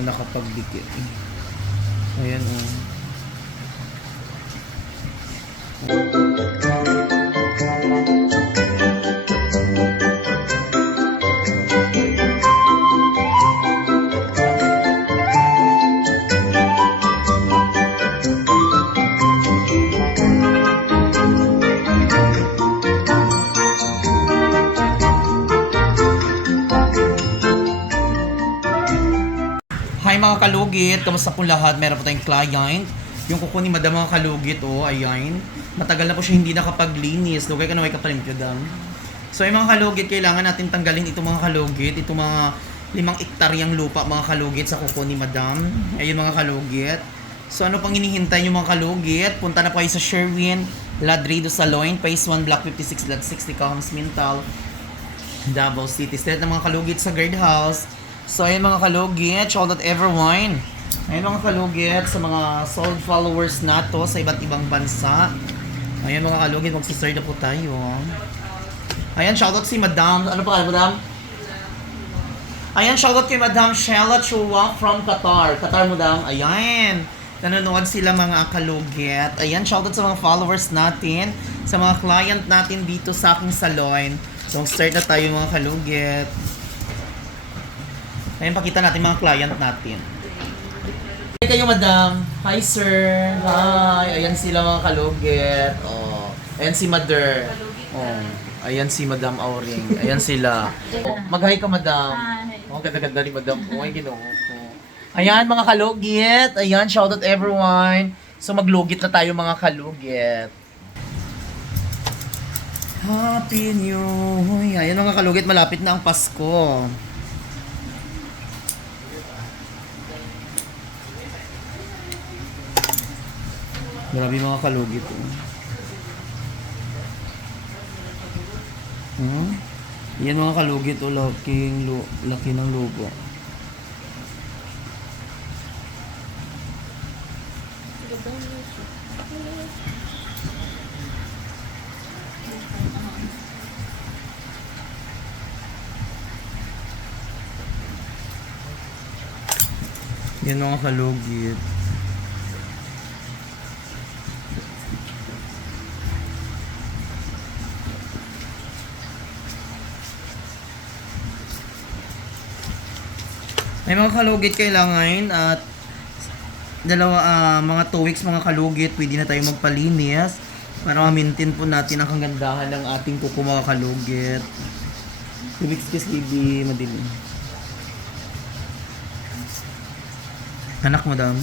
Nakapagdikit. Ayan o. Hi mga kalugit, kamusta po lahat? Meron po tayong client. Yung kuko ni Madam mga kalugit, oh, ayan. Matagal na po siya hindi nakapaglinis. Lugay ka na way kapalim ko dam. So ay mga kalugit, kailangan natin tanggalin itong mga kalugit, itong mga 5 ektaryang lupa mga kalugit sa kuko ni Madam. Ayun mga kalugit. So ano pang hinihintay nyo mga kalugit? Punta na po kayo sa Sherwin Ladrido Saloon, Phase 1, Block 56, Lot 60, Comes Mintal, Davao City. Street ng mga kalugit sa guard house. So ayun mga kalugit, shout out everyone. Ayun mga kalugit sa mga sold followers nato sa iba't ibang bansa. Ayun mga kalugit, magsistart na po tayo. Ayan, shout out si Madam. Ano pa kayo, Madam? Ayan, shout out kay Madam Shella Chua from Qatar. Qatar, Madam. Ayan. Nanonood sila mga kalugit. Ayan, shout out sa mga followers natin, sa mga client natin dito sa aking salon. So, start na tayo mga kalugit. Ayan, pakita natin mga client natin. Hi kayo, Madam. Hi, sir. Hi. Ayan sila mga kalugit. Oh. Ayan si Mother. Oh. Ayan si Madam Auring. Ayan sila. Oh. Mag-hi ka, Madam. Oh, ganda-ganda ni Madam. Oh, ay ginoo ko. Ayan, mga kalugit. Ayan, shout out everyone. So, maglugit na tayo mga kalugit. Happy New Year. Ayan mga kalugit, malapit na ang Pasko. Grabe mga kalugit. Yan mga kalugit, oh, laki ng logo. Yan mga kalugit. May mga kalugit kailangan at mga 2 weeks mga kalugit, pwede na tayo magpalinis para ma-maintain po natin ang kagandahan ng ating kuko mga kalugit. 2 weeks kasi madilim. Anak mo, Madam?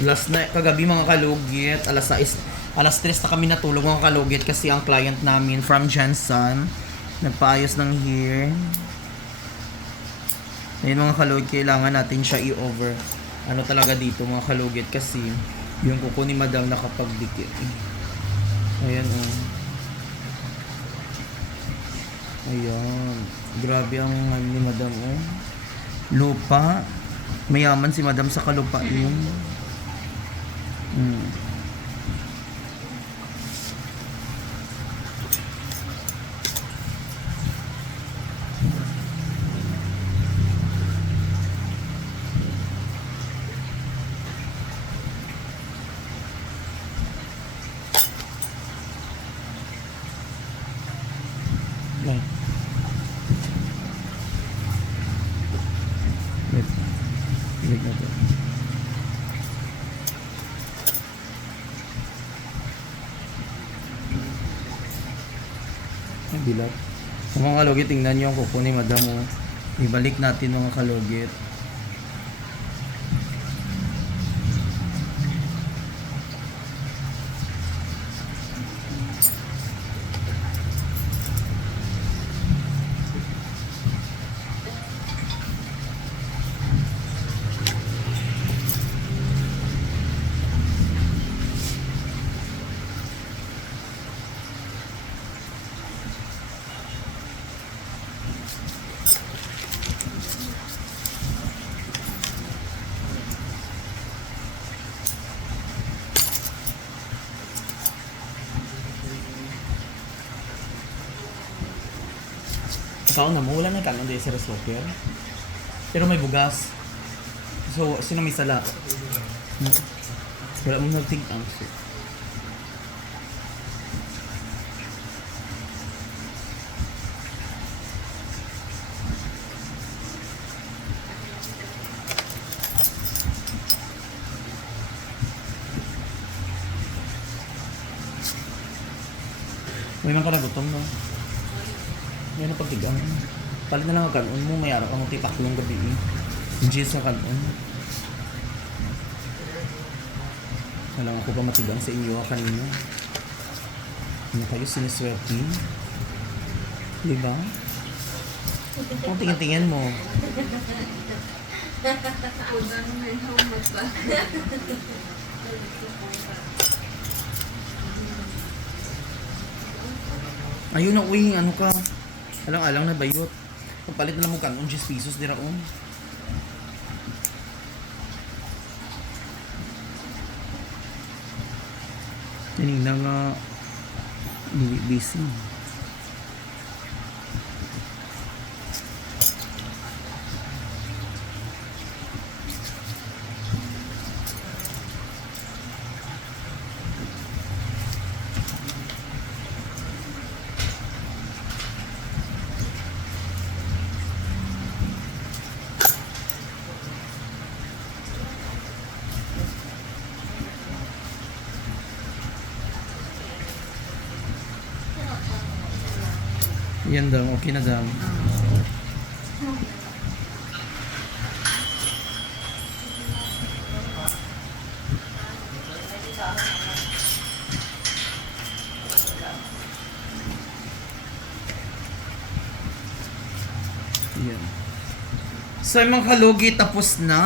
Last night, kagabi mga kalugit, alas 3 na kami natulog mga kalugit kasi ang client namin from Johnson nagpaayos ng hair. Ayun mga kalugit, kailangan natin siya i-over. Ano talaga dito mga kalugit kasi yung kuko ni Madam nakapagdikit. Ayan oh. Ayan. Grabe ang ni Madam oh. Lupa. Mayaman si Madam sa kalupain. Wait na to. Bilat. Sa mga kalugit, tingnan nyo ang kuko ni Madam. Ibalik natin mga kalugit. Isaw na mo, wala na kanon din sa rice cooker. Pero may bugas. So, sino may sala? Wala mo nagtig-ang. May man ka nagutom, no? May na pagtigang. Palit na lang ang kanon mo, may araw ka mo titaklong gabi eh. Yung cheese sa kanon. Walang ako pa matigang sa inyo kanina. Ano kayo siniswerte? Diba? Kung tingin-tingin mo. Ayun na, uy, ano ka? Alang-alang na bayot. Kung palit na lang mo kanon, 10 pesos dira on. Kanina nga, busy. Yan daw, okay na daw. Yan. So, yung mga kalugi, tapos na.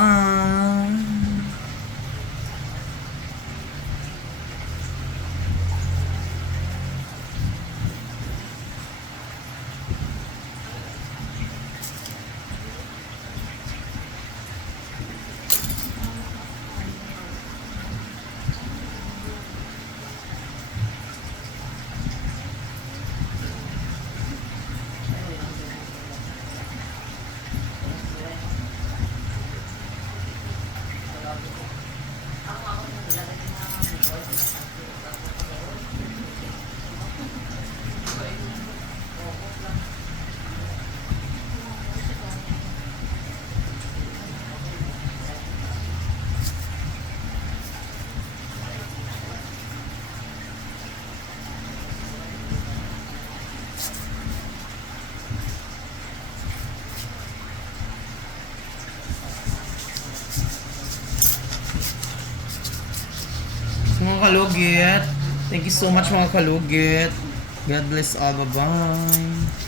Mga kalugit, thank you so much mga kalugit. God bless all. Bye-bye.